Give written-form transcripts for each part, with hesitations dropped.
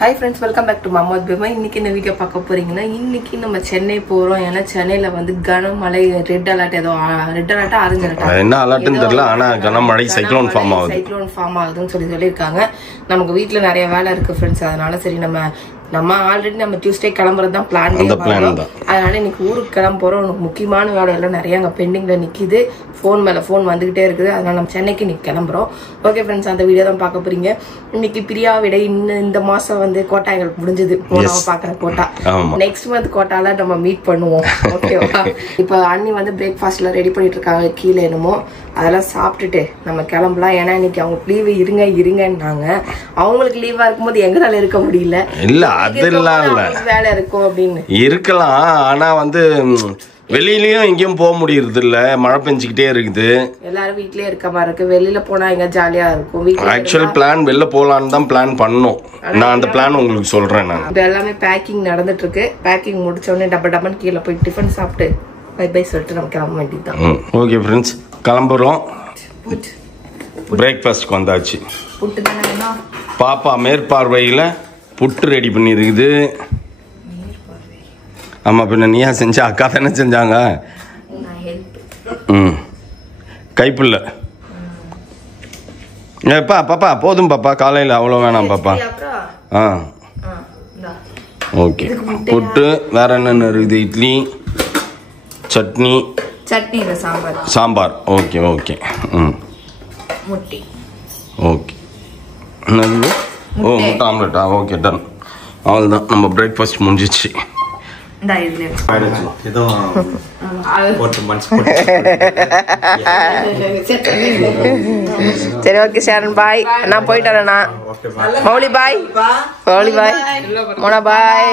Hi friends, welcome back to Mama's Bema. இன்னைக்கு இந்த video பார்க்க போறீங்கன்னா இன்னைக்கு நம்ம சென்னை போறோம். ஏன்னா சென்னையில வந்து கனமழை ரெட் அலர்ட் ஏதோ ரெட் அலர்ட் ஆரஞ்சு அலர்ட் என்ன அலர்ட்னு தெரியல ஆனா கனமழை சைக்ளோன் ஃபார்ம் ஆகுதுன்னு சொல்லியிருக்காங்க. நமக்கு வீட்ல நிறைய வேலை இருக்கு ஃப்ரெண்ட்ஸ். அதனால சரி நம்ம ஆல்ரெடி நம்ம டியூஸ்டே கிளம்புறது தான் பிளான். அதனால இன்னைக்கு ஊருக்கு கிளம்ப போறோம். உனக்கு முக்கியமான வேலை எல்லாம் நிறைய அங்கே பெண்டிங்ல நிக்குது. ஃபோன் மேல ஃபோன் வந்துகிட்டே இருக்குது. அதனால நம்ம சென்னைக்கு இன்னைக்கு கிளம்புறோம். ஓகே ஃப்ரெண்ட்ஸ், அந்த வீடியோ தான் பார்க்க போறீங்க. இன்னைக்கு பிரியா விட இந்த மாசம் வந்து கோட்டா எங்களுக்கு முடிஞ்சது. பாக்குற கோட்டா நெக்ஸ்ட் மந்த் கோட்டால நம்ம மீட் பண்ணுவோம். ஓகேவா? இப்ப அண்ணி வந்து பிரேக்ஃபாஸ்ட்ல ரெடி பண்ணிட்டு இருக்காங்க கீழே என்னமோ. அதெல்லாம் சாப்பிட்டுட்டு நம்ம கிளம்பலாம். ஏன்னா இன்னைக்கு அவங்களுக்கு லீவு இருங்கன்னாங்க. அவங்களுக்கு லீவா இருக்கும்போது எங்களால இருக்க முடியல. இல்ல அதெல்லாம் இல்ல, வேலை இருக்கும் அப்படின்னு இருக்கலாம். ஆனா வந்து வெளியிலயும் எங்கேயும் போக முடியறது இல்ல, மழை பெஞ்சுக்கிட்டே இருக்குது. எல்லாரும் வீட்லயே இருக்க மாதிரி இருக்கு. வெளியில போனா எங்க ஜாலியா இருக்கும். ஆக்சுவல் பிளான் வெளில போலான்னு தான் பிளான் பண்ணோம். நான் அந்த பிளான் உங்களுக்கு சொல்றேன். நான் இப்ப எல்லாமே பேக்கிங் நடந்துட்டு இருக்கு. பேக்கிங் முடிச்ச உடனே டப்பன் கீழே போய் டிஃபன் சாப்பிட்டு பை பை சொல்லிட்டு நம்ம கிளம்ப வேண்டியதுதான். ஓகே ஃப்ரெண்ட்ஸ், கிளம்புறோம். பிரேக்ஃபாஸ்ட்க்கு வந்தாச்சு. புட்டு தானே வேணும். பாப்பா மேற்பார்வையில புட்டு ரெடி பண்ணிருக்குது. ஆமா, பின்ன நீயா செஞ்சா? அக்கா தானே செஞ்சாங்க. கைப்புள்ள ஏப்பா பாப்பா போதும் பாப்பா, காலையில் அவ்வளோ வேணாம் பாப்பா. ஓகே, புட்டு வேற என்னென்ன இருக்குது? இட்லி, சட்னி சாம்பார். Okay okay. முட்டை. ஓகே, என்னது? ஓ, முட்டை ஆம்லெட்டா? Okay, ton. அவ்வளோதான், நம்ம பிரேக்ஃபாஸ்ட் முடிஞ்சிச்சு. சரி, ஓகே ஷாரன் பாய். நான் போயிட்டு வரேண்ணா. மௌலி பாய். மௌலி பாய். மோனா பாய்.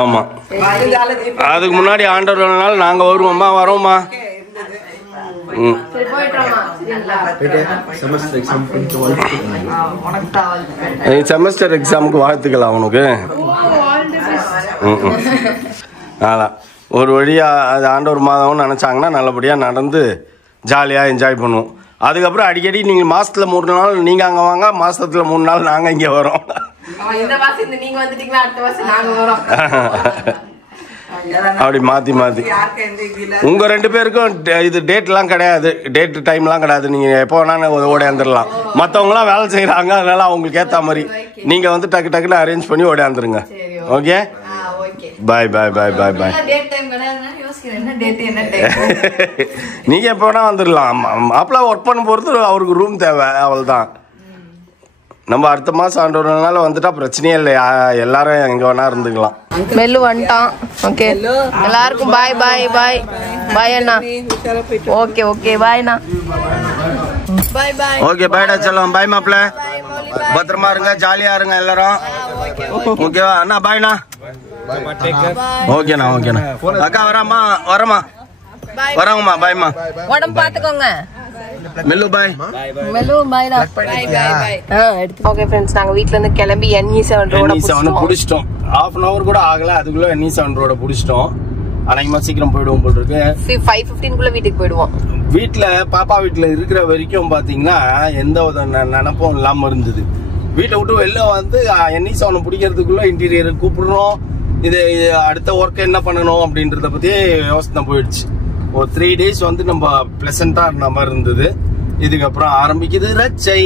ஆமா, அதுக்கு முன்னாடி ஆண்டவர் நாங்க வருவோம்மா. வரோம்மா. செமஸ்டர் எக்ஸாமுக்கு வாழ்த்துக்கள் அவனுக்கு. அதான் ஒரு வழியா அது ஆண்டவர் மாதம்னு நினைச்சாங்கன்னா நல்லபடியா நடந்து ஜாலியா என்ஜாய் பண்ணுவோம். அதுக்கப்புறம் அடிக்கடி நீங்க மாசத்துல 3 நாள் நீங்க அங்க வாங்க, மாசத்துல 3 நாள் நாங்க இங்க வரோம். அப்படி மாத்தி மாத்தி உங்க 2 பேருக்கும் இது டேட்லாம் கிடையாது, டேட் டைம்லாம் கிடையாது. நீங்க எப்போ வேணாலும் ஓடியாந்துடலாம். மற்றவங்களாம் வேலை செய்யறாங்க, அதனால அவங்களுக்கு ஏற்ற மாதிரி நீங்க வந்து டக்கு டக்குன்னு அரேஞ்ச் பண்ணி ஓடியாந்துருங்க. ஓகே, பாய் பாய் பாய் பாய் பாய். நீங்க எப்போ வேணா வந்துடலாம். அப்பெல்லாம் ஒர்க் பண்ண போறது அவருக்கு ரூம் தேவை, அவள்தான். நம்ம அடுத்த மாசம் ஆண்டவர்னால வந்துட்டா பிரச்சனையே இல்லை, எல்லாரும் எங்க வேணா இருந்துக்கலாம். மெல்லு வந்துட்டான். ஓகே, எல்லாருக்கும் பாய் பாய் பாய் பாய் அண்ணா. ஓகே ஓகே பாய் அண்ணா. பாய் பாய். ஓகே, பாய்டா செல்லம். பாய் மாப்ள, பத்திரமா இருங்க, ஜாலியா இருங்க எல்லாரும். ஓகேவா அண்ணா? பாய்ண்ணா. ஓகேண்ணா ஓகேண்ணா. அக்கா வரமா வராங்கம்மா. பாய்மா, உடம்பு பாத்துக்கோங்க. மெல்லு பாய். மெல்லு பாய் டா. பாய் பாய் பாய். ஓகே ஃப்ரெண்ட்ஸ், நாங்க வீட்ல இருந்து கிளம்பி NE7 ரோட புடிச்சிட்டோம். 1/2 hour கூட ஆகல, அதுக்குள்ள NE7 ரோட புடிச்சிட்டோம். அன்னைக்கு சீக்கிரம் போயிடுவோம் போல் இருக்கு. 5:15 குள்ள வீட்டுக்கு போயிடுவோம். வீட்டுல பாப்பா வீட்டுல இருக்கிற வரைக்கும் பாத்தீங்கன்னா எந்த ஒரு நினைப்பும் இல்லாம இருந்தது. வீட்டை விட்டு வெளில வந்து NE7 பிடிக்கிறதுக்குள்ள இன்டீரியர் கூப்பிடுறோம். இது அடுத்த ஒர்க் என்ன பண்ணணும் அப்படின்றத பத்தி யோசனை போயிடுச்சு. ஒரு 3 days வந்து நம்ம பிளசண்டா இருந்த மாதிரி இருந்தது. இதுக்கப்புறம் ஆரம்பிக்குது ரச்சை.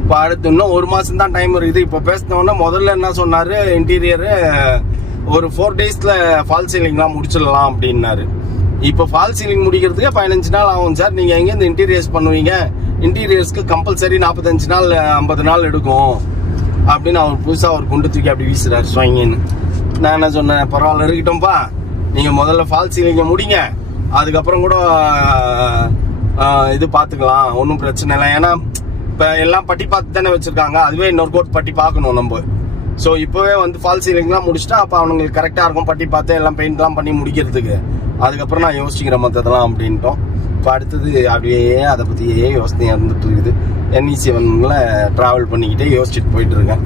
இப்போ அடுத்து இன்னும் 1 மாசம் தான் டைம் இருக்குது. இப்போ பேசினோன்னா முதல்ல என்ன சொன்னாரு, இன்டீரியர் ஒரு 4 daysல ஃபால் சீலிங்லாம் முடிச்சிடலாம் அப்படின்னாரு. இப்போ ஃபால் சீலிங் முடிக்கிறதுக்கு 15 நாள் ஆகும் சார். நீங்க எங்க இந்த இன்டீரியர்ஸ் பண்ணுவீங்க? இன்டீரியர்ஸ்க்கு கம்பல்சரி 45 நாள் 50 நாள் எடுக்கும் அப்படின்னு அவர் புதுசா ஒரு குண்டு தூக்கி அப்படி வீசுறாரு ஸ்வாங்கின்னு. நான் என்ன சொன்னேன், பரவாயில்ல இருக்கட்டும்பா, நீங்க முதல்ல ஃபால் சீலிங்க முடிங்க, அதுக்கப்புறம் கூட இது பாத்துக்கலாம், ஒன்றும் பிரச்சனை இல்லை. ஏன்னா இப்ப எல்லாம் பட்டி பார்த்து தானே வச்சிருக்காங்க, அதுவே இன்னொரு கோட் பட்டி பார்க்கணும் நம்ம. ஸோ இப்போவே வந்து ஃபால் சீலிங்லாம் முடிச்சுட்டா அப்போ அவங்களுக்கு கரெக்டாக இருக்கும், பட்டி பார்த்து எல்லாம் பெயிண்ட்லாம் பண்ணி முடிக்கிறதுக்கு. அதுக்கப்புறம் நான் யோசிக்கிறேன் மற்றதெல்லாம் அப்படின்ட்டோம். இப்போ அடுத்தது அப்படியே அதை பற்றியே யோசனையாக இருந்துட்டு இருக்குது. NE7ல ட்ராவல் பண்ணிக்கிட்டே யோசிச்சுட்டு போயிட்டு இருக்கேன்.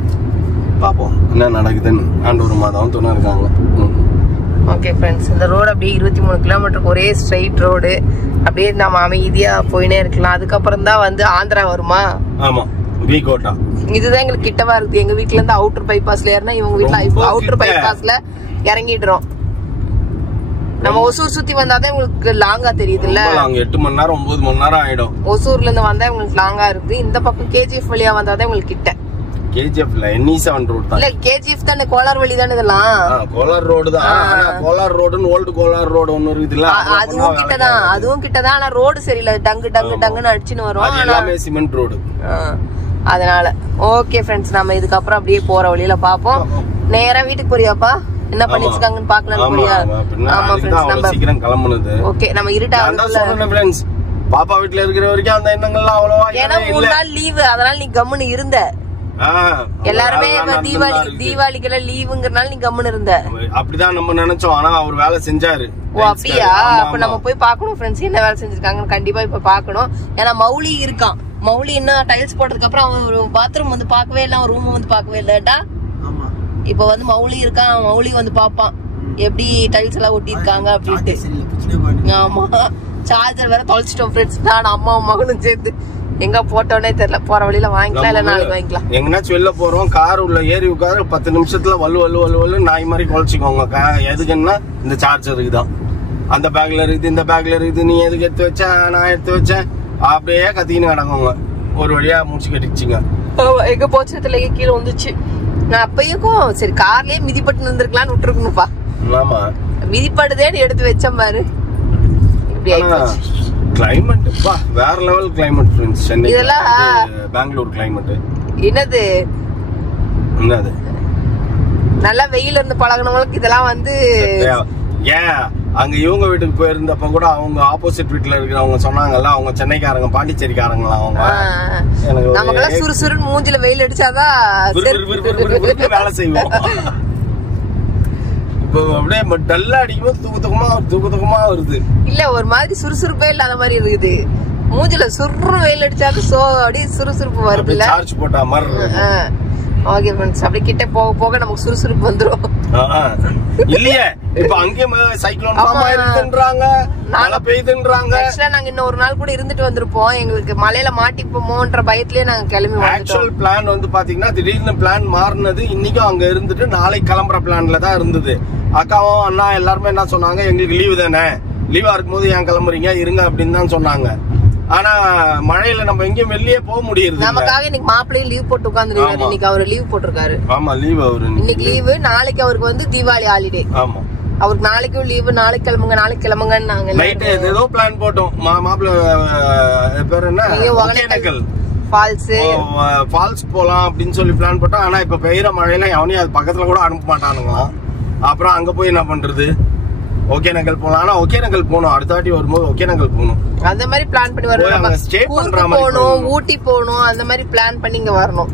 பாப்போம் என்ன நடக்குதுன்னு. ஆண்டவர் மாதம் துணை இருக்காங்க. ஓகே ஃப்ரெண்ட்ஸ், இந்த ரோடு அப்படியே 23 கிலோமீட்டருக்கு ஒரே ஸ்ட்ரைட் ரோடு. அப்படியே நம்ம அமைதியா போயினே இருக்கலாம். அதுக்கப்புறம் தான் வந்து ஆந்திரா வருமா? ஆமா, வீகோட்டா. இதுதான் எங்களுக்கு கிட்டவா இருக்கு. எங்க வீட்ல இருந்து அவுட்டர் பைபாஸ்ல ஏறினா இவங்க வீட்டுல அவுட்டர் பைபாஸ்ல இறங்கிடுறோம். நம்ம ஒசூர் சுத்தி வந்தாதான் உங்களுக்கு லாங்கா தெரியுதுல்ல. 8 மணி நேரம் 9 மணி நேரம் ஆயிடும். ஒசூர்ல இருந்து வந்தா உங்களுக்கு லாங்கா இருக்கு. இந்த பக்கம் கேஜிஎஃப் வழியா வந்தாதான் உங்களுக்கு கிட்ட. கேஜிஎஃப்ல NE7 ரோட் தான். இல்ல கேஜிஎஃப் தானே, கோலார் வழி தானே இதெல்லாம். கோலார் ரோடு தான். கோலார் ரோடுன்னு ஓல்டு கோலார் ரோடு ஒன்னு இருக்குதுல்ல, அதுவும் கிட்டதான். அதுவும் கிட்டதான். ஆனா ரோடு சரியில்லை, டங்கு டங்கு டங்குன்னு அடிச்சுன்னு வரும். எல்லாமே சிமெண்ட் ரோடு. அதனால ஓகே ஃப்ரெண்ட்ஸ், நம்ம இதுக்கப்புறம் அப்படியே போற வழியில பாப்போம். நேரா வீட்டுக்கு போறியாப்பா? என்ன பண்ணிட்டு இருக்காங்கன்னு பாக்கலாம் போறியா? ஆமா ஃப்ரெண்ட்ஸ், நம்ம சீக்கிரம் கிளம்புனது. ஓகே, நம்ம இருட்டா ஃப்ரெண்ட்ஸ் பாப்பா வீட்ல இருக்கிற வரைக்கும் அந்த எண்ணங்கள்லாம் அவ்வளவா. ஏன்னா 3 நாள் லீவு, அதனால நீ கம்முன்னு இருந்த. எல்லாருமே தீபாவளிக்கெல்லாம் லீவுங்கறனால நீ கம்முன்னு இருந்த. அப்படிதான் நம்ம நினைச்சோம். ஆனா அவர் வேலை செஞ்சாரு. ஓ அப்படியா? அப்ப நம்ம போய் பாக்கணும் ஃப்ரெண்ட்ஸ், என்ன வேலை செஞ்சிருக்காங்கன்னு கண்டிப்பா இப்ப பாக்கணும். ஏன்னா மௌலி இருக்கான். மௌலி என்ன டைல்ஸ் போட்டதுக்கு அப்புறம் அவன் பாத்ரூம் வந்து பாக்கவே இல்ல, அவன் ரூம் வந்து பாக்கவே இல்லடா. இப்ப வந்து மௌலி இருக்கான். மௌலி வந்து பாப்பான் எப்படி டைல்ஸ் எல்லாம் ஒட்டி இருக்காங்க அப்படின்ட்டு. ஆமா, சார்ஜர் வேற தொலைச்சிட்டோம் ஃப்ரெண்ட்ஸ். நான் அம்மாவும் மகனும் சேர்த்து எங்க போட்டோனே தெரியல. போற வழியில வாங்கிக்கலாம், இல்ல நாளைக்கு வாங்கிக்கலாம். எங்கனாச்சும் வெளில போறோம், கார் உள்ள ஏறி உட்காரு 10 நிமிஷத்துல வல்லு நாய் மாதிரி குழச்சிக்கோங்க. எதுக்குன்னா இந்த சார்ஜருக்கு தான். அந்த பேக்ல இருக்குது, இந்த பேக்ல இருக்குது, நீ எதுக்கு எடுத்து வச்ச, நான் எடுத்து வச்சேன், அப்படியே கத்தின்னு கிடக்குங்க. ஒரு வழியா முடிச்சு கட்டிச்சுங்க. எங்க போச்சதுல கீழே வந்துச்சு. நான் அப்பயும் சரி கார்லயே மிதிப்பட்டு இருந்திருக்கலாம்னு விட்டுருக்கணும்ப்பா. ஆமா, மிதிப்படுதேன்னு எடுத்து வச்சேன் பாரு. இப்படி ஆயிடுச்சு. கிளைமேட் வேற லெவல் கிளைமேட் ஃப்ரெண்ட்ஸ். சென்னை இதெல்லாம் பெங்களூர் கிளைமேட். என்னது நல்லா வெயில இருந்து பழகுனவங்களுக்கு இதெல்லாம் வந்து ஏன் அங்க இவங்க வீட்டுக்கு போயிருந்தப்ப கூட அவங்க ஆப்போசிட் வீட்டுல இருக்கிறவங்க சொன்னாங்கல்ல, அவங்க சென்னைக்காரங்க பாண்டிச்சேரிக்காரங்களா அவங்க. நமக்கெல்லாம் சுறுசுறுன்னு மூஞ்சில வெயில் அடிச்சாதான் வேலை செய்வோம். இப்போ அப்படியே டல்லா அடிக்கும்போது தூக்கமா வருது. இல்ல ஒரு மாதிரி சுறுசுறுப்பே இல்லாத மாதிரி இருக்குது. மூஞ்சில சுறு வெயில் அடிச்சாலும் அப்படியே சுறுசுறுப்பு வருது இல்ல, சார்ஜ் போட்டா மாதிரி. ஓகே ஃப்ரெண்ட்ஸ், அப்படியே கிட்ட போக போக நமக்கு சுறுசுறுப்பு வந்துரும். இல்லையே இப்ப அங்கேயும் சைக்ளோன் ஃபார்ம் ஆயிருக்குன்றாங்க, மழை பெய்யுதுன்றாங்க. ஆக்சுவலா நாங்க இன்னும் ஒரு நாள் கூட இருந்துட்டு வந்திருப்போம். எங்களுக்கு மலையில மாட்டிப்போமோன்ற பயத்திலேயே நாங்க கிளம்பி வந்துட்டோம். ஆக்சுவல் பிளான் வந்து பாத்தீங்கன்னா திடீர்னு பிளான் மாறினது. இன்னைக்கும் அங்க இருந்துட்டு நாளைக்கு கிளம்புற பிளான்ல தான் இருந்தது. அக்காவும் அண்ணா எல்லாருமே என்ன சொன்னாங்க, எங்களுக்கு லீவு தானே, லீவா இருக்கும்போது ஏன் கிளம்புறீங்க, இருங்க அப்படின்னு தான் சொன்னாங்க. ஆனா மழையில நம்ம எங்கேயும் வெளியே போக முடியுது. நமக்காக இன்னைக்கு மாப்பிள்ளையும் லீவ் போட்டு உட்கார்ந்துருக்காரு. இன்னைக்கு அவரு லீவ் போட்டிருக்காரு. ஆமா, லீவ் அவரு இன்னைக்கு லீவு. நாளைக்கு அவருக்கு வந்து தீபாவளி ஹாலிடே. ஆமா, அவருக்கு நாளைக்கும் லீவு. நாளைக்கு கிளம்புங்கன்னு நாங்க நைட் ஏதோ பிளான் போட்டோம். மாப்பிள்ளை பேர் என்ன, ஒகேனக்கல் ஃபால்ஸ் போலாம் அப்படின்னு சொல்லி பிளான் போட்டோம். ஆனா இப்ப பெய்யற மழையில அவனையும் அது பக்கத்துல கூட அனுப்ப மாட்டானுங்களாம். அப்புறம் அங்க போய் என்ன பண்றது, ஒகேனக்கல் போலாம். ஆனா ஒகேனக்கல் போகணும், அடுத்த வாட்டி வரும்போது ஒகேனக்கல் போகணும். அந்த மாதிரி பிளான் பண்ணி வரணும். ஊட்டி போகணும், அந்த மாதிரி பிளான் பண்ணி இங்க வரணும்.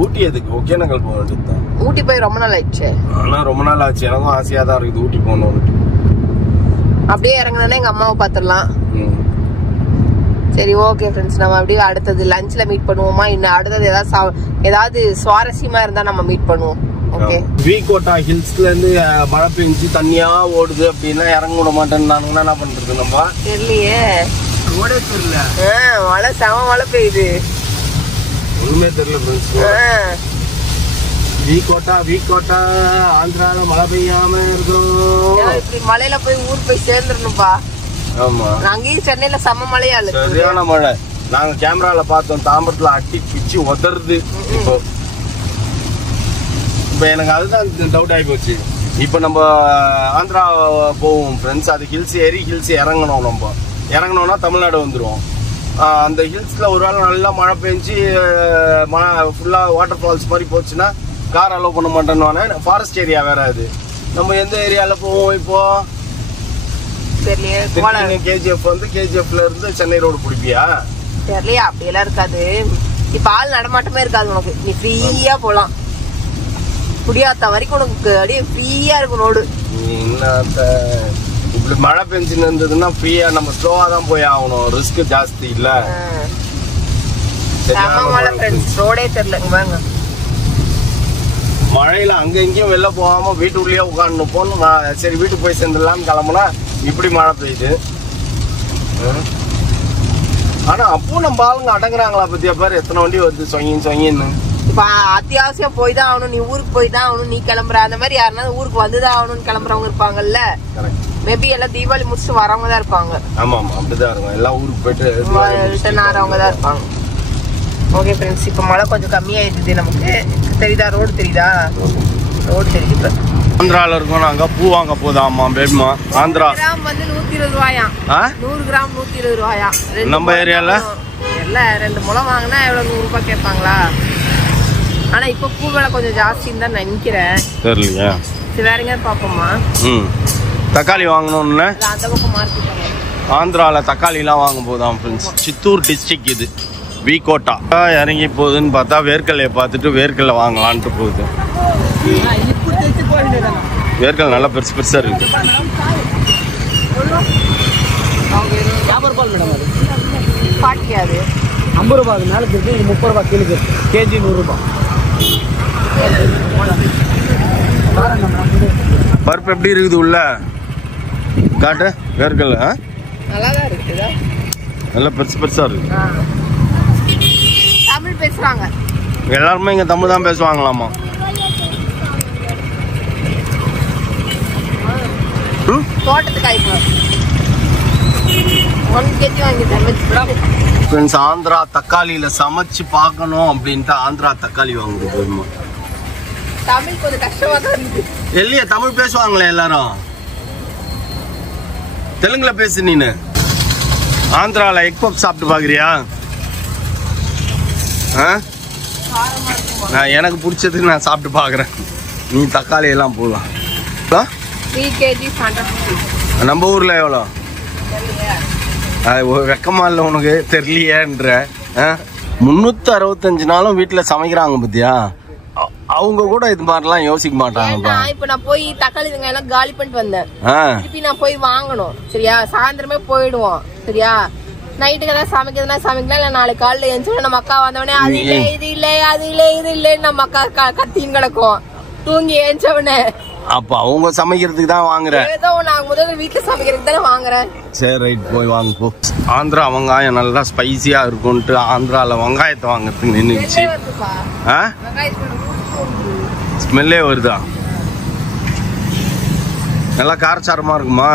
ஊட்டி எதுக்கு, ஒகேனக்கல் போக வேண்டியதுதான். ஊட்டி போய் ரொம்ப நாள் ஆயிடுச்சு. ஆனா ரொம்ப நாள் ஆச்சு, எனக்கும் ஆசையா தான் இருக்குது ஊட்டி போகணும். அப்படியே இறங்கினா எங்க அம்மாவை பாத்துடலாம். சரி ஓகே ஃப்ரெண்ட்ஸ், நம்ம அப்படியே அடுத்தது லஞ்ச்ல மீட் பண்ணுவோமா? இன்னும் அடுத்தது ஏதாவது சுவாரஸ்யமா இருந்தா நம்ம மீட் பண்ணுவோம். வீகோட்டா ஹில்ஸ்ல இருந்து மழை பெஞ்சு தண்ணியா ஓடுது அப்படின்னா இறங்க விட மாட்டேன்னு என்ன பண்றது? நம்ம தெரியலையே, ரோடே தெரியல. மழை செம மழை பெய்யுது, ஒண்ணுமே தெரியல. வீகோட்டா ஆந்திரால மழை பெய்யாம இருக்கும். இப்படி மழையில போய் ஊர் போய் சேர்ந்துடணும்பா. ஆமா, அங்கேயும் சென்னையில செம மழையா இருக்கு, சரியான மழை. நாங்க கேமரால பார்த்தோம், தாம்பரத்துல அட்டி பிச்சு உதறது. இப்போ எனக்கு அதுதான் டவுட் ஆகி போச்சு. இப்போ நம்ம ஆந்திரா போவோம் ஃப்ரெண்ட்ஸ், அது ஹில்ஸ் ஏறி ஹில்ஸ் இறங்கணும். நம்ம இறங்கணும்னா தமிழ்நாடு வந்துடுவோம். அந்த ஹில்ஸில் ஒரு வேளை நல்லா மழை பெஞ்சு மழை ஃபுல்லாக வாட்டர் ஃபால்ஸ் மாதிரி போச்சுன்னா கார் அலோவ் பண்ண மாட்டேன்னு. ஃபாரஸ்ட் ஏரியா வேற அது. நம்ம எந்த ஏரியாவில் போவோம் இப்போ? கேஜிஎஃப் வந்து கேஜிஎஃப்ல இருந்து சென்னை ரோடு பிடிப்பியா? தெரியலையா? அப்படியெல்லாம் இருக்காது. இப்போ ஆள் நடமாட்டமே இருக்காது உனக்கு, நீ ஃப்ரீயா போகலாம். குடியாத்தா வரைக்கும் உனக்கு அப்படியே ஃப்ரீயா இருக்கும் ரோடு. இப்படி மழை பெஞ்சுன்னு இருந்ததுன்னா ஃப்ரீயா நம்ம ஸ்லோவா தான் போய் ஆகணும், ரிஸ்க் ஜாஸ்தி இல்ல. ரோடே தெரியல. மழையில அங்க இங்கேயும் வெளில போகாம வீட்டுக்குள்ளேயே உட்காந்து போகணும். சரி வீட்டுக்கு போய் சேர்ந்துடலாம்னு கிளம்புனா இப்படி மழை பெய்யுது. ஆனா அப்போ நம்ம ஆளுங்க அடங்குறாங்களா பத்தியா பாரு, எத்தனை வண்டி வருது சொங்கின்னு. இப்ப அத்தியாவசியம் போய் தான் ஆகணும், நீ ஊருக்கு போய் தான் ஆகணும், நீ கிளம்புற அந்த மாதிரி யாருன்னா ஊருக்கு வந்துதான் ஆகணும்னு கிளம்புறவங்க இருப்பாங்கல்ல. மேபி எல்லாம் தீபாவளி முடிச்சுட்டு வரவங்க தான் இருப்பாங்க. ஆமா ஆமா அப்படிதான் இருக்கும், எல்லாம் ஊருக்கு போயிட்டு ரிட்டர்ன் ஆறவங்க தான் இருப்பாங்க. ஓகே ஃப்ரெண்ட்ஸ், இப்போ மழை கொஞ்சம் கம்மியாயிடுது. நமக்கு தெரியுதா, ரோடு தெரியுதா? ரோடு தெரியுது. இப்போ ஆந்திரால இருக்கோம் நாங்க, பூ வாங்க போதாமா பேபிமா. ஆந்திரா கிராம் வந்து 120 ரூபாயா, 100 கிராம் 120 ரூபாயா. நம்ம ஏரியால இல்ல 2 முழம் வாங்கினா எவ்வளவு 100 ரூபாய் கேட்பாங்களா? ஆனா இப்போ பூ விலை கொஞ்சம் ஜாஸ்தின்னு தான் நினைக்கிறேன். தெரியலையா? சரி வேற எங்கேயாவது பாப்போமா? தக்காளி வாங்கணும்னு அந்த பக்கம் மார்க்கெட். ஆந்திரால தக்காளிலாம் வாங்க போதாம் ஃப்ரெண்ட்ஸ். சித்தூர் டிஸ்ட்ரிக்ட் இது, விகோட்டா. இறங்கி போகுதுன்னு பார்த்தா வேர்க்கல்லையை பார்த்துட்டு வேர்க்கல்லை வாங்கலான்ட்டு போகுது. வேர்க்கல் நல்லா பெருசு பெருசா இருக்கு. பாட்டிக்காது 50 ரூபாய்க்கு மேலே இருக்கு, இது 30 ரூபாய் கீழே இருக்கு. கேஜி 100 ரூபாய். பருப்பு எப்படி இருக்குது உள்ள காட்டு? வேர்க்கல் நல்லாதான் இருக்குதா, நல்லா பெருசு பெருசா இருக்கு. தமிழ் பேசுறாங்க எல்லாருமே இங்க தமிழ் தான் பேசுவாங்களாமா. தோட்டத்துக்கு ஆயிப்போம் 1 kg வாங்கி ஃப்ரெண்ட்ஸ், ஆந்திரா தக்காளியில சமைச்சு பார்க்கணும் அப்படின்ட்டு ஆந்திரா தக்காளி வாங்குது போதுமா. தமிழ் கொஞ்சம் கஷ்டமா தான் இருக்கு. இல்லையா, தமிழ் பேசுவாங்களே எல்லாரும். தெலுங்குல பேசு நீனு. ஆந்திரால எக் பப் சாப்பிட்டு பாக்குறியா? நான் எனக்கு பிடிச்சதுக்கு நான் சாப்பிட்டு பாக்குறேன். நீ தக்காளி எல்லாம் போடலாம். 3 kg 150. நம்ம ஊர்ல எவ்வளோ? வெக்கமா இல்லை உனக்கு தெரியலையேன்ற. 365 நாளும் வீட்டுல சமைக்கிறாங்க பத்தியா, அவங்க கூட இது மாதிரிலாம் யோசிக்க மாட்டாங்கப்பா. இப்ப நான் போய் தக்காளி வெங்காயம் எல்லாம் காலி பண்ணிட்டு வந்தேன். திருப்பி நான் போய் வாங்கணும் சரியா, சாயந்தரமே போயிடுவோம் சரியா. நைட்டுக்கு தான் சமைக்கிறதுனா சமைக்கலாம், இல்ல நாளைக்கு காலையில எழுந்து நம்ம அக்கா வந்தவொடனே அது இல்லை இது இல்லை அது இல்லை இது இல்லைன்னு நம்ம அக்கா கத்தின்னு கிடக்கும் தூங்கி எழுந்தவனே. அப்ப அவங்க சமைக்கிறதுக்கு தான் வாங்குறேன். ஏதோ நான் முதல்ல வீட்டுல சமைக்கிறதுக்கு தானே வாங்குறேன். சரி ரைட், போய் வாங்க போ. ஆந்திரா வெங்காயம் நல்லா ஸ்பைசியா இருக்கும்ட்டு ஆந்திரால வெங்காயத்தை வாங்குறதுக்கு நின்றுச்சு. ஸ்மெல்லே வருதா? நல்லா காரச்சாரமா இருக்குமா?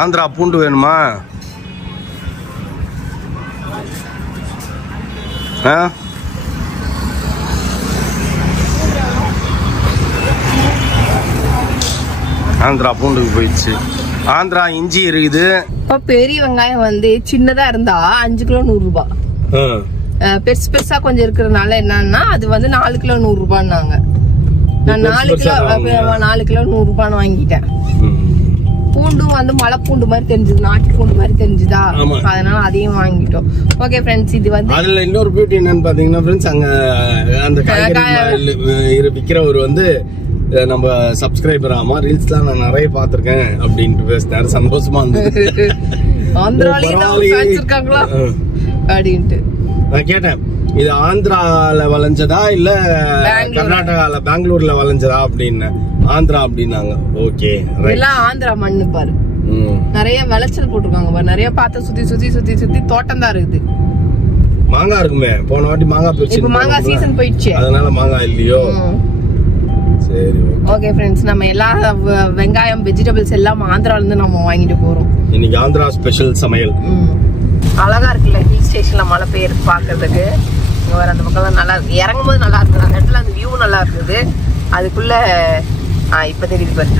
ஆந்திரா பூண்டு வேணுமா? ஆந்திரா பூண்டுக்கு போயிடுச்சு. ஆந்திரா இஞ்சி இருக்குது. இப்ப பெரிய வெங்காயம் வந்து சின்னதா இருந்தா 5 கிலோ 100 ரூபாய். பெருசு பெருசா கொஞ்சம் இருக்கிறதுனால என்னன்னா அது வந்து 4 கிலோ 100 ரூபான்னாங்க. நான் 4 கிலோ 100 ரூபான்னு வாங்கிட்டேன். பூண்டும் வந்து மலை பூண்டு மாதிரி தெரிஞ்சது, நாட்டு பூண்டு மாதிரி தெரிஞ்சுதா, அதனால அதையும் வாங்கிட்டோம். ஓகே ஃப்ரெண்ட்ஸ், இது வந்து அதுல இன்னொரு பியூட்டி என்னன்னு பாத்தீங்கன்னா ஃப்ரெண்ட்ஸ், அங்க அந்த காய்கறி விக்கிறவர் வந்து நம்ம சப்ஸ்கிரைபர். ஆமா, ரீல்ஸ்லாம் நான் நிறைய பாத்திருக்கேன் அப்படின்ட்டு பேசினாரு. சந்தோஷமா இருந்தது. அப்படின்ட்டு நான் கேட்டேன், இது ஆந்திரால விளைஞ்சதா இல்ல கர்நாடகால பெங்களூர்ல விளைஞ்சதா அப்படின்னு. ஆந்திரா அப்படின்னாங்க. ஓகே, எல்லாம் ஆந்திரா மண்ணு பாரு, நிறைய விளைச்சல் போட்டிருக்காங்க பாரு. நிறைய பார்த்து சுத்தி சுத்தி சுத்தி சுத்தி தோட்டம் தான் இருக்குது. மாங்காய் இருக்குமே, போன வாட்டி மாங்காய் போயிடுச்சு. இப்ப மாங்காய் சீசன் போயிடுச்சு, அதனால மாங்காய் இல்லையோ. சரி, ஓகே ஃப்ரெண்ட்ஸ், நம்ம எல்லா வெங்காயம் வெஜிடபிள்ஸ் எல்லாம் ஆந்திரால இருந்து நம்ம வாங்கிட்டு போறோம். இன்னைக்கு ஆந்திரா ஸ்பெஷல் சமையல். அழகா இருக்குல்ல ஹில் ஸ்டேஷன்ல மழை பெய்யுறது பாக்குறதுக்கு. இங்க வர அந்த பக்கம் நல்லா இருக்கு, இறங்கும் போது நல்லா இருக்குது. அந்த இடத்துல அந்த வியூ நல்லா இருக்குது. அதுக்குள்ள இப்ப தெரியுது பாரு.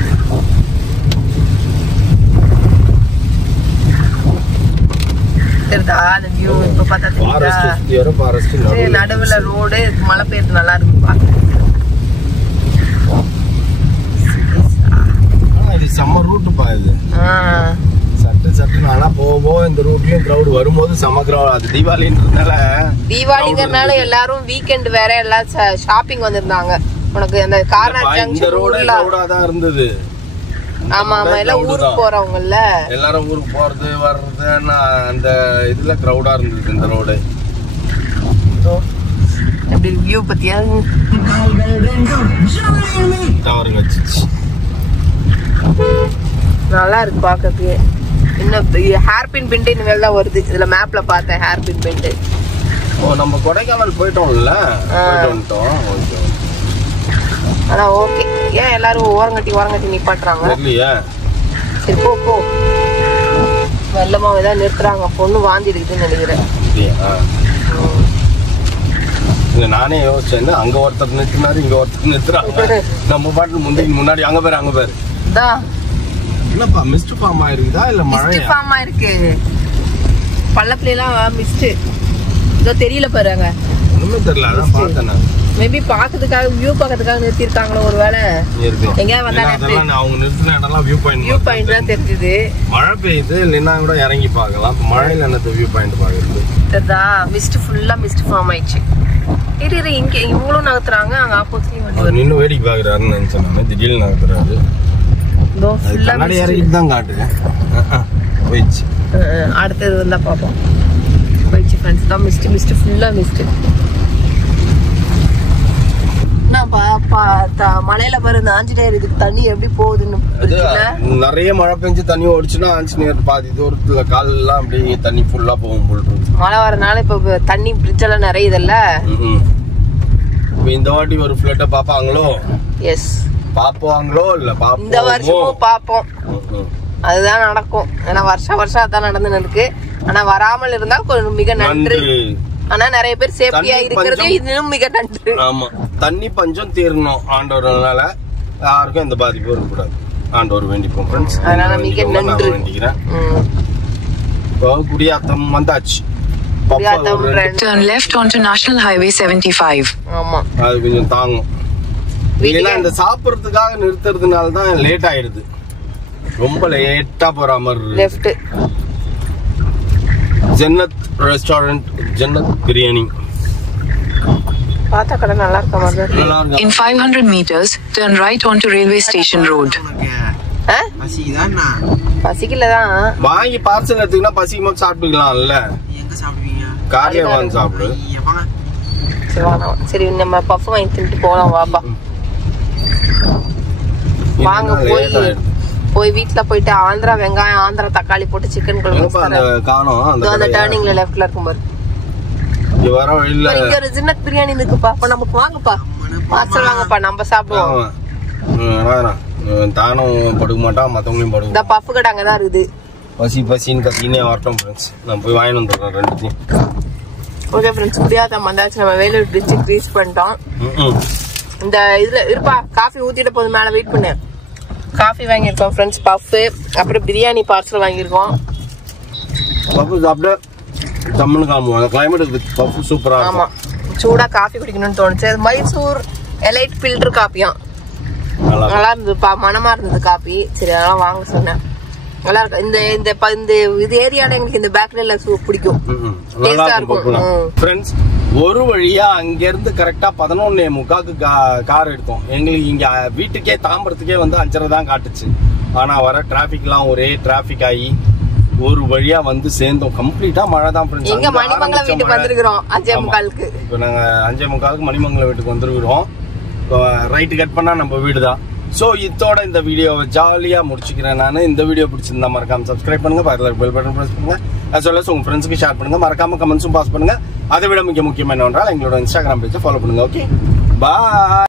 தெரியுதா அந்த வியூ? இப்ப பார்த்தா நடுவுல ரோடு, மழை பெய்யுறது நல்லா இருக்கு பாக்க. செம்ம ரூட் பா இது. சட்டு ஆனா போக இந்த ரூட்லயும் கிரவுட் வரும்போது செம்ம கிரவுட். அது தீபாவளிங்கிறதுனால எல்லாரும் வீக்கெண்ட் வேற எல்லாம் ஷாப்பிங் வந்திருந்தாங்க. உனக்கு அந்த கார்னர் ஜங்ஷன் ரோடா தான் இருந்தது. ஆமா ஆமா, எல்லாம் ஊருக்கு போறவங்கல்ல, எல்லாரும் ஊருக்கு போறது வர்றது அந்த இதுல கிரவுடா இருந்தது இந்த ரோடு. எப்படி வியூ பத்தியா டவருங்க வச்சிச்சு. நல்லா இருக்கு பாக்கிறதுக்கு. இன்னும் ஹேர் பின் பெயிண்ட் இனிமேல் தான் வருது. இதுல மேப்ல பார்த்தேன் ஹேர் பின் பெயிண்ட். ஓ நம்ம கொடைக்கானல் போயிட்டோம்ல, போயிட்டு வந்துட்டோம். ஓகே. ஆனா ஓகே. ஏன் எல்லாரும் ஓரங்கட்டி நிப்பாட்டுறாங்க தெரியலையே. சரி போ போ. வெள்ளமா ஏதாவது நிறுத்துறாங்க. பொண்ணு வாந்தி எடுக்குதுன்னு நினைக்கிறேன். இல்ல நானே யோசிச்சேன், அங்க ஒருத்தர் நிறுத்தினாரு, இங்க ஒருத்தர் நிறுத்துறாங்க. நம்ம பாட்டு முன்னாடி அங்க பேரு என்னப்பா மிஸ்ட் ஃபார்ம் ஆயிருக்குதா இல்ல மழை ஃபார்ம் ஆயிருக்கு? பள்ளத்துல எல்லாம் மிஸ்ட் இதோ தெரியல பாருங்க. ஒண்ணுமே தெரியல, அதான் பார்த்தேன் நான். மேபி பாக்கிறதுக்காக வியூ பாக்கிறதுக்காக நிறுத்தி இருக்காங்களோ ஒருவேளை. எங்க வந்தா அவங்க நிறுத்தின இடம்லாம் வியூ பாயிண்ட் தான் தெரிஞ்சது. மழை பெய்யுது இல்லைன்னா கூட இறங்கி பார்க்கலாம். மழையில என்ன வியூ பாயிண்ட் பாக்குறது? மிஸ்ட் ஃபுல்லா மிஸ்ட் ஃபார்ம் ஆயிடுச்சு. இரு இங்க இவங்களும் நகர்த்துறாங்க. அங்க ஆப்போசிட்லயும் நின்னு வேடிக்கை பாக்குறாருன்னு நினைச்சேன் நான். திடீர்னு நகர்த்துறாரு. கண்ணாடி இறக்கிட்டு தான் காட்டுங்க. போயிடுச்சு. அடுத்தது வந்தா பாப்போம். போயிடுச்சு ஃப்ரெண்ட்ஸ். தான் மிஸ்ட் ஃபுல்லா மிஸ்ட். மலையில பாரு இந்த ஆஞ்சநேயர் இதுக்கு தண்ணி எப்படி போகுதுன்னு. நிறைய மழை பெஞ்சு தண்ணி ஓடிச்சுன்னா ஆஞ்சநேயர் பாதி தூரத்துல கால் எல்லாம் அப்படியே தண்ணி ஃபுல்லா போகும் போல் இருக்கு. மழை வரனால இப்ப தண்ணி பிரிட்ஜ் எல்லாம் நிறையுதுல்ல. இந்த வாட்டி ஒரு ஃபிளட்ட பாப்பாங்களோ? எஸ் பாப்பாங்களோ இல்ல பாப்போம். இந்த வருஷமும் பாப்போம். அதுதான் நடக்கும். ஏன்னா வருஷம் அதான் நடந்துன்னு இருக்கு. ஆனா வராமல் இருந்தால் கொஞ்சம் மிக நன்றி. ஆனா நிறைய பேர் சேஃப்டியா இருக்கிறது இன்னும் மிக நன்றி. ஆமா, தண்ணி பஞ்சம் தீரணும் ஆண்டவரால. யாருக்கும் எந்த பாதிப்பும் இருக்கக்கூடாது. ஆண்டவர் வேண்டிப்போம் ஃப்ரெண்ட்ஸ். அதனால மிக நன்றி வேண்டிக்கிறேன். இப்போ குடியாத்தம் வந்தாச்சு. Turn left onto National Highway 75. ஆமா, அது கொஞ்சம் தாங்கும். இல்லைன்னா இந்த சாப்பிட்றதுக்காக நிறுத்துறதுனால தான் லேட் ஆயிடுது. ரொம்ப லேட்டா போற மாதிரி. Left Jannat restaurant, Jannat biryani. பாத்தா கடை நல்லா இருக்க மாதிரி. In 500 meters, turn right onto Railway Station Road. பசிக்கலதான். வாங்கி பார்சல் எடுத்துக்கினா பசிக்குமா சாப்பிட்டுக்கலாம்ல. எங்க சாப்பிடுவீங்க? கார்ல வாங்கி சாப்பிடு. சரி நம்ம பஃப் வாங்கி தின்ட்டு போலாம் வாப்பா. வாங்க போய் வீட்ல போயிட்டு ஆந்திரா வெங்காயம், ஆந்திரா தக்காளி போட்டு சிக்கன் குழம்பு காணோம். அந்த டர்னிங்ல லெஃப்ட்ல இருக்கும் பாரு. இங்க வர வழியில இங்க ஒரு ஜின்னத் பிரியாணி இருக்குப்பா. அப்ப நமக்கு வாங்கப்பா, பார்சல் வாங்கப்பா, நம்ம சாப்பிடுவோம். தானும் படுக்க மாட்டான், மத்தவங்களையும் படுக்க. இந்த பஃப் கடை அங்கதான் இருக்குது. பசின்னு கத்தினே வரட்டும் ஃப்ரெண்ட்ஸ். நான் போய் வாங்கிட்டு வந்துடுறேன் ரெண்டுத்தையும். ஓகே ஃப்ரெண்ட்ஸ், குடியாத்தம் வந்தாச்சு. நம்ம வேலூர் டிஸ்ட்ரிக்ட் ரீச் பண்ணிட்டோம். இந்த இதுல இருப்பா, காஃபி ஊத்திட்டு போது மேல வெயிட் பண்ணு. காஃபி வாங்கியிருக்கோம் ஃப்ரெண்ட்ஸ், பஃப், அப்புறம் பிரியாணி பார்சல் வாங்கியிருக்கோம். பஃப் சாப்பிட்டு தம்முன்னு காமுவோம். அந்த கிளைமேட்டுக்கு பஃப் சூப்பரா இருக்கும். ஆமா, சூடா காஃபி குடிக்கணும்னு தோணுச்சு. மைசூர் எலைட் ஃபில்டர் காப்பியா நல்லா இருந்ததுப்பா, மனமா இருந்தது காப்பி. சரி அதெல்லாம் வாங்க சொன்னேன். நல்லா இருக்கு. இந்த இது ஏரியால எங்களுக்கு இந்த பேக்கரியில பிடிக்கும். டேஸ்டா இருக்கும் ஃப்ரெண்ட்ஸ். ஒரு வழியா அங்க இருந்து கரெக்டா 11:45 கார் எடுத்தோம். எங்களுக்கு இங்க வீட்டுக்கே தாம்பரத்துக்கே வந்து 5:30 தான் காட்டுச்சு. ஆனா வர டிராபிக் எல்லாம் ஒரே டிராபிக் ஆகி ஒரு வழியா வந்து சேர்ந்தோம். கம்ப்ளீட்டா மழை தான் ஃப்ரெண்ட்ஸ். எங்க மணிமங்கலம் வீட்டுக்கு வந்திருக்கிறோம் 5:45. இப்போ நாங்க 5:45 மணிமங்கலம் வீட்டுக்கு வந்திருக்கிறோம். ரைட்டு கட் பண்ணா நம்ம வீடு தான். ஸோ இதோட இந்த வீடியோவை ஜாலியா முடிச்சுக்கிறேன் நான். இந்த வீடியோ பிடிச்சிருந்தா மறக்காம சப்ஸ்கிரைப் பண்ணுங்க, பக்கத்துல பெல் பட்டன் பிரஸ் பண்ணுங்க, as well as உங்க ஃப்ரெண்ட்ஸ்க்கு ஷேர் பண்ணுங்க. மறக்காம கமெண்ட்ஸும் பாஸ் பண்ணுங்க. அதை விட முக்கியம் என்னவென்றால் எங்களோட இன்ஸ்டாகிராம் பேஜை ஃபாலோ பண்ணுங்க. ஓகே, பாய்.